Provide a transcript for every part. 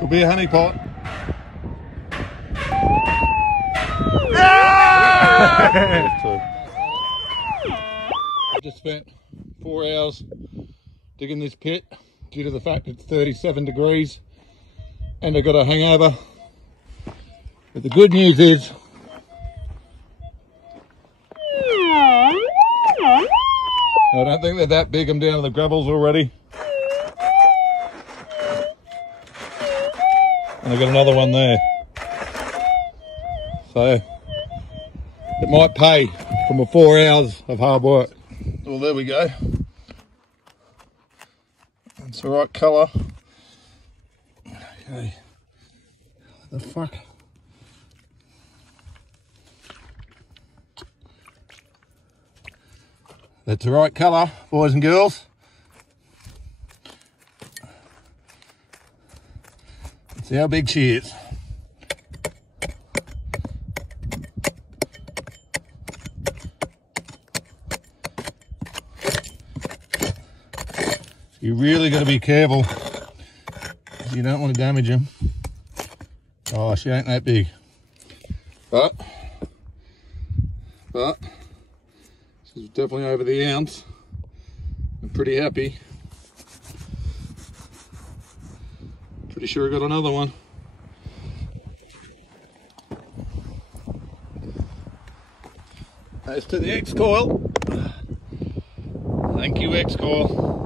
Could be a honey pot. I just spent 4 hours digging this pit due to the fact it's 37 degrees and I got a hangover. But the good news is I don't think they're that big. I'm down to the gravels already. And I got another one there. So it might pay for my 4 hours of hard work. Well, there we go. It's the right colour. Okay. What the fuck? That's the right colour, boys and girls. Let's see how big she is. You really got to be careful. You don't want to damage them. Oh, she ain't that big. But she's definitely over the ounce. I'm pretty happy. Pretty sure I got another one. As to the X-Coil. Thank you, X-Coil.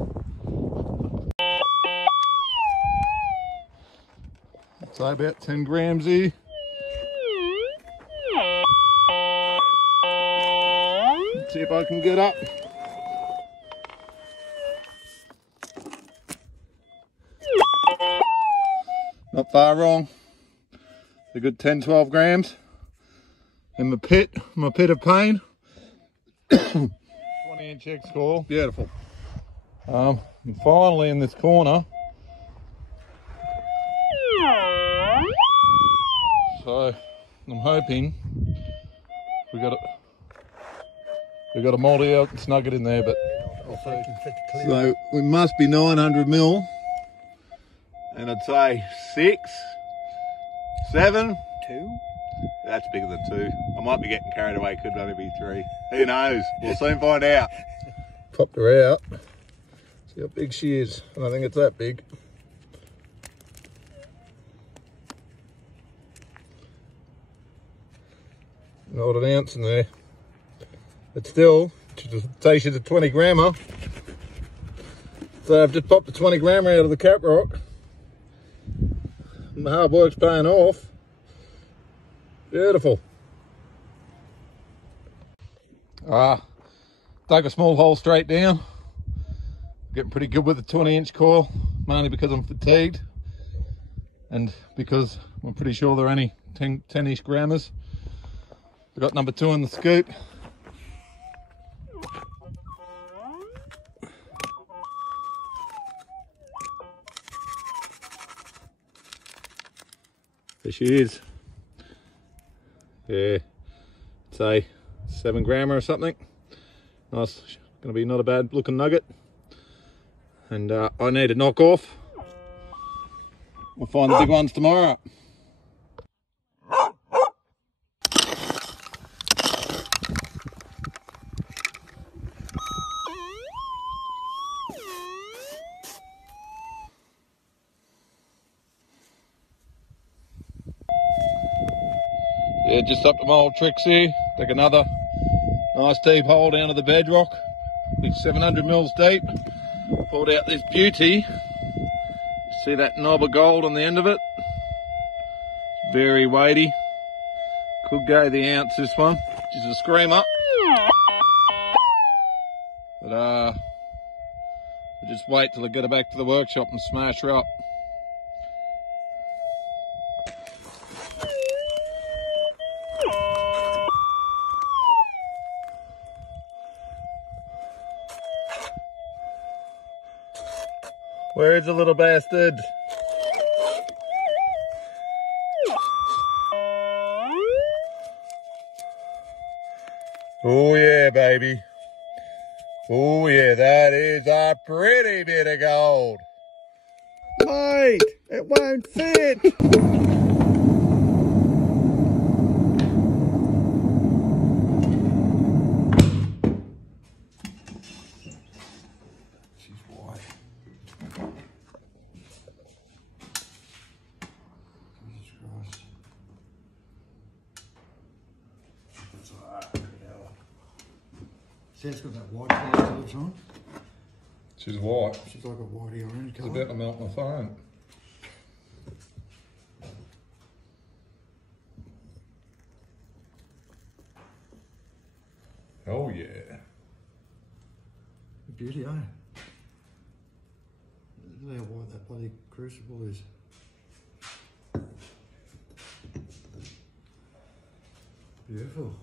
So about 10 grams here. Let's see if I can get up. Not far wrong. A good 10-12 grams. In my pit of pain. 20-inch X-Coil, beautiful. And finally in this corner. So I'm hoping we got a multi out and snug it in there, but so we must be 900 mil, and I'd say 6, 7, 2. That's bigger than 2. I might be getting carried away. Could only be 3. Who knows? We'll soon find out. Popped her out. See how big she is. I think it's that big. Not an ounce in there, but still, say she's a 20 grammer. So I've just popped the 20 grammer out of the cap rock. And the hard work's paying off. Beautiful. Dug a small hole straight down. Getting pretty good with the 20-inch coil, mainly because I'm fatigued and because I'm pretty sure they're only 10-ish grammers. I've got number 2 in the scoop. There she is. Yeah, say 7 grammer or something. Nice, gonna be not a bad looking nugget. And I need to knock off. We'll find the big ones tomorrow. Yeah, just up to my old tricks here. Take another nice deep hole down to the bedrock. Be 700 mils deep. Pulled out this beauty. See that knob of gold on the end of it? It's very weighty. Could go the ounce this one, which is a screamer. But we'll just wait till I get her back to the workshop and smash her up. Where's the little bastard? Oh yeah, baby. Oh yeah, that is a pretty bit of gold. Mate, It won't fit. She's white. Jesus Christ. That's alright. See, it's got that white colour to it on. She's white. She's like a whitey orange It's colour. about to melt my phone. Oh yeah. Beauty, eh? Look how white that bloody crucible is. Beautiful.